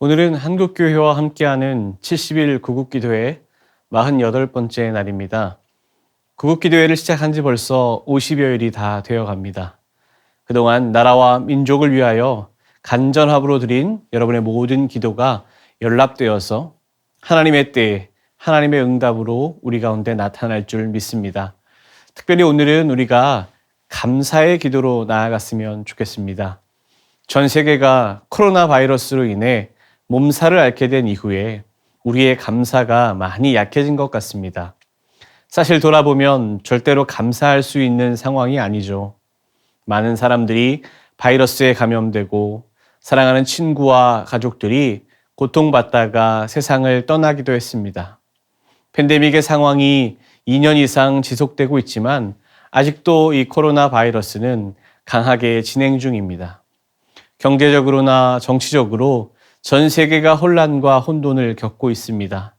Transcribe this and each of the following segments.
오늘은 한국교회와 함께하는 70일 구국기도회 48번째 날입니다. 구국기도회를 시작한 지 벌써 50여일이 다 되어갑니다. 그동안 나라와 민족을 위하여 간절함으로 드린 여러분의 모든 기도가 연락되어서 하나님의 때에 하나님의 응답으로 우리 가운데 나타날 줄 믿습니다. 특별히 오늘은 우리가 감사의 기도로 나아갔으면 좋겠습니다. 전 세계가 코로나 바이러스로 인해 몸살을 앓게 된 이후에 우리의 감사가 많이 약해진 것 같습니다. 사실 돌아보면 절대로 감사할 수 있는 상황이 아니죠. 많은 사람들이 바이러스에 감염되고 사랑하는 친구와 가족들이 고통받다가 세상을 떠나기도 했습니다. 팬데믹의 상황이 2년 이상 지속되고 있지만 아직도 이 코로나 바이러스는 강하게 진행 중입니다. 경제적으로나 정치적으로 전 세계가 혼란과 혼돈을 겪고 있습니다.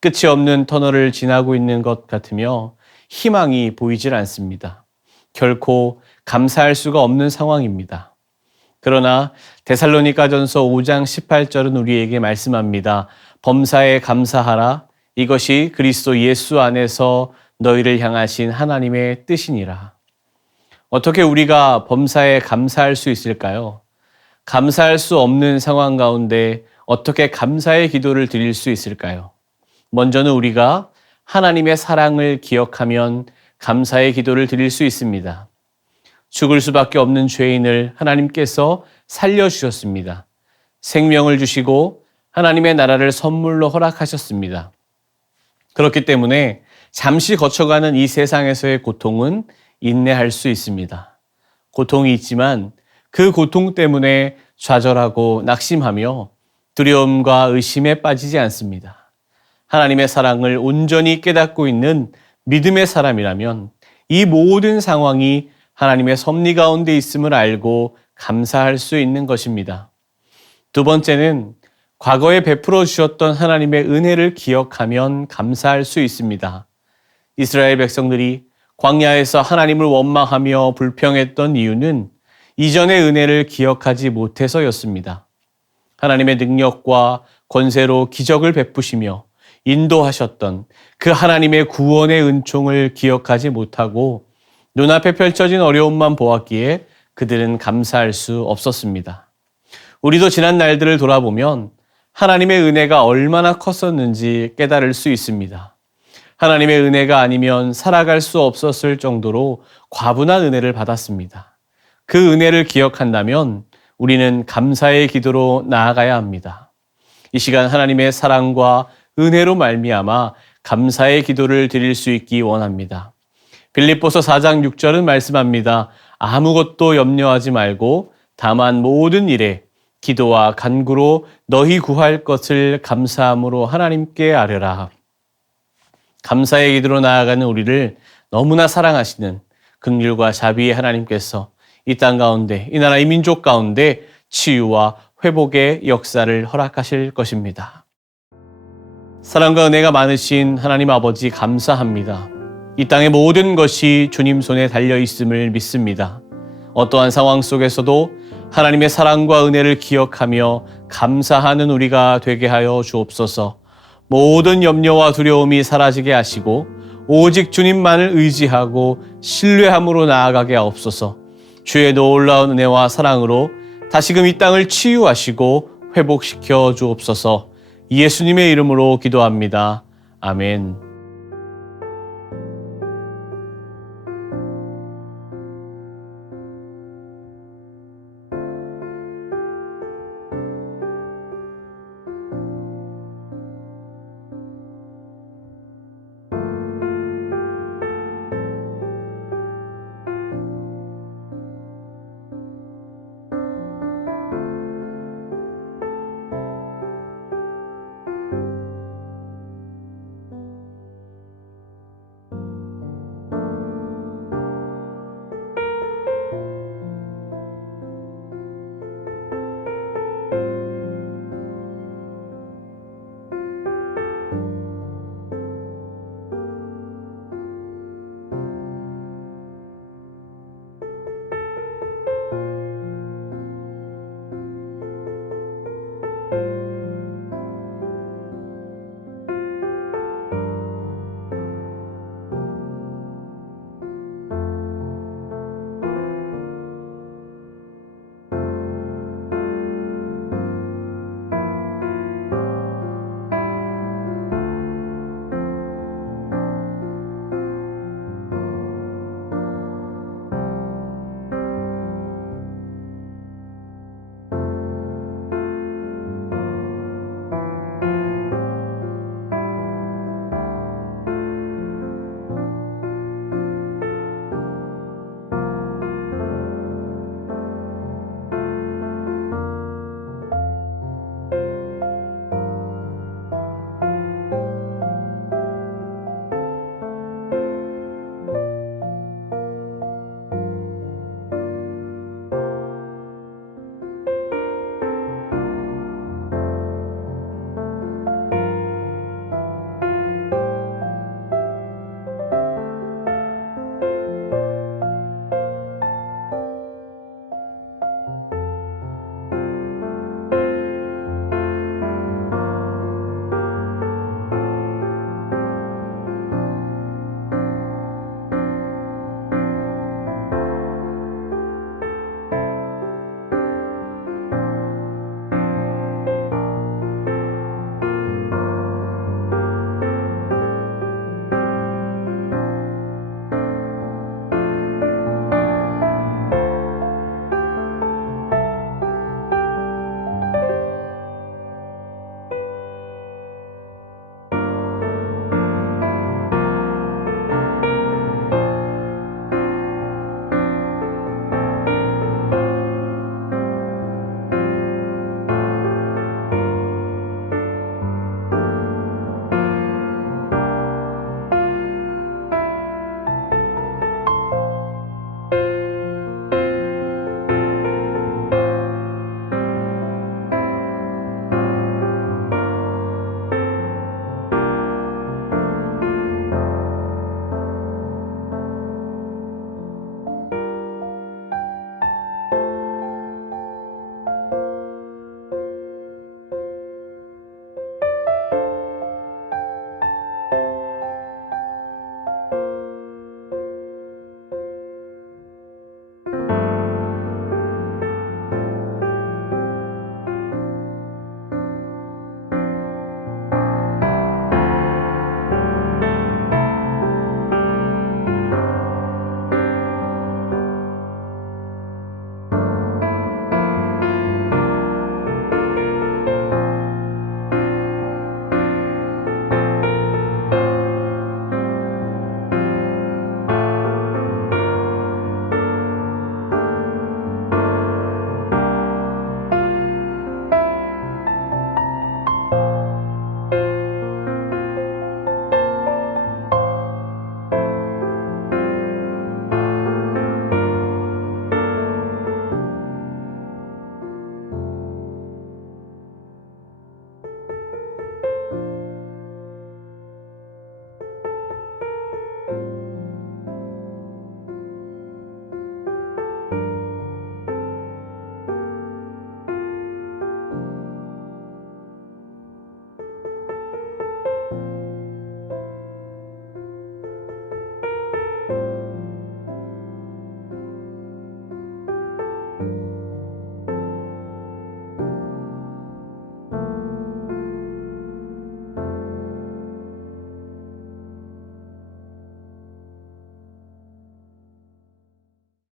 끝이 없는 터널을 지나고 있는 것 같으며 희망이 보이질 않습니다. 결코 감사할 수가 없는 상황입니다. 그러나 데살로니가전서 5장 18절은 우리에게 말씀합니다. 범사에 감사하라. 이것이 그리스도 예수 안에서 너희를 향하신 하나님의 뜻이니라. 어떻게 우리가 범사에 감사할 수 있을까요? 감사할 수 없는 상황 가운데 어떻게 감사의 기도를 드릴 수 있을까요? 먼저는 우리가 하나님의 사랑을 기억하면 감사의 기도를 드릴 수 있습니다. 죽을 수밖에 없는 죄인을 하나님께서 살려주셨습니다. 생명을 주시고 하나님의 나라를 선물로 허락하셨습니다. 그렇기 때문에 잠시 거쳐가는 이 세상에서의 고통은 인내할 수 있습니다. 고통이 있지만 그 고통 때문에 좌절하고 낙심하며 두려움과 의심에 빠지지 않습니다. 하나님의 사랑을 온전히 깨닫고 있는 믿음의 사람이라면 이 모든 상황이 하나님의 섭리 가운데 있음을 알고 감사할 수 있는 것입니다. 두 번째는 과거에 베풀어 주셨던 하나님의 은혜를 기억하면 감사할 수 있습니다. 이스라엘 백성들이 광야에서 하나님을 원망하며 불평했던 이유는 이전의 은혜를 기억하지 못해서였습니다. 하나님의 능력과 권세로 기적을 베푸시며 인도하셨던 그 하나님의 구원의 은총을 기억하지 못하고 눈앞에 펼쳐진 어려움만 보았기에 그들은 감사할 수 없었습니다. 우리도 지난 날들을 돌아보면 하나님의 은혜가 얼마나 컸었는지 깨달을 수 있습니다. 하나님의 은혜가 아니면 살아갈 수 없었을 정도로 과분한 은혜를 받았습니다. 그 은혜를 기억한다면 우리는 감사의 기도로 나아가야 합니다. 이 시간 하나님의 사랑과 은혜로 말미암아 감사의 기도를 드릴 수 있기 원합니다. 빌립보서 4장 6절은 말씀합니다. 아무것도 염려하지 말고 다만 모든 일에 기도와 간구로 너희 구할 것을 감사함으로 하나님께 아뢰라. 감사의 기도로 나아가는 우리를 너무나 사랑하시는 긍휼과 자비의 하나님께서 이 땅 가운데, 이 나라, 이 민족 가운데 치유와 회복의 역사를 허락하실 것입니다. 사랑과 은혜가 많으신 하나님 아버지 감사합니다. 이 땅의 모든 것이 주님 손에 달려 있음을 믿습니다. 어떠한 상황 속에서도 하나님의 사랑과 은혜를 기억하며 감사하는 우리가 되게 하여 주옵소서. 모든 염려와 두려움이 사라지게 하시고 오직 주님만을 의지하고 신뢰함으로 나아가게 하옵소서. 주의 놀라운 은혜와 사랑으로 다시금 이 땅을 치유하시고 회복시켜 주옵소서. 예수님의 이름으로 기도합니다. 아멘.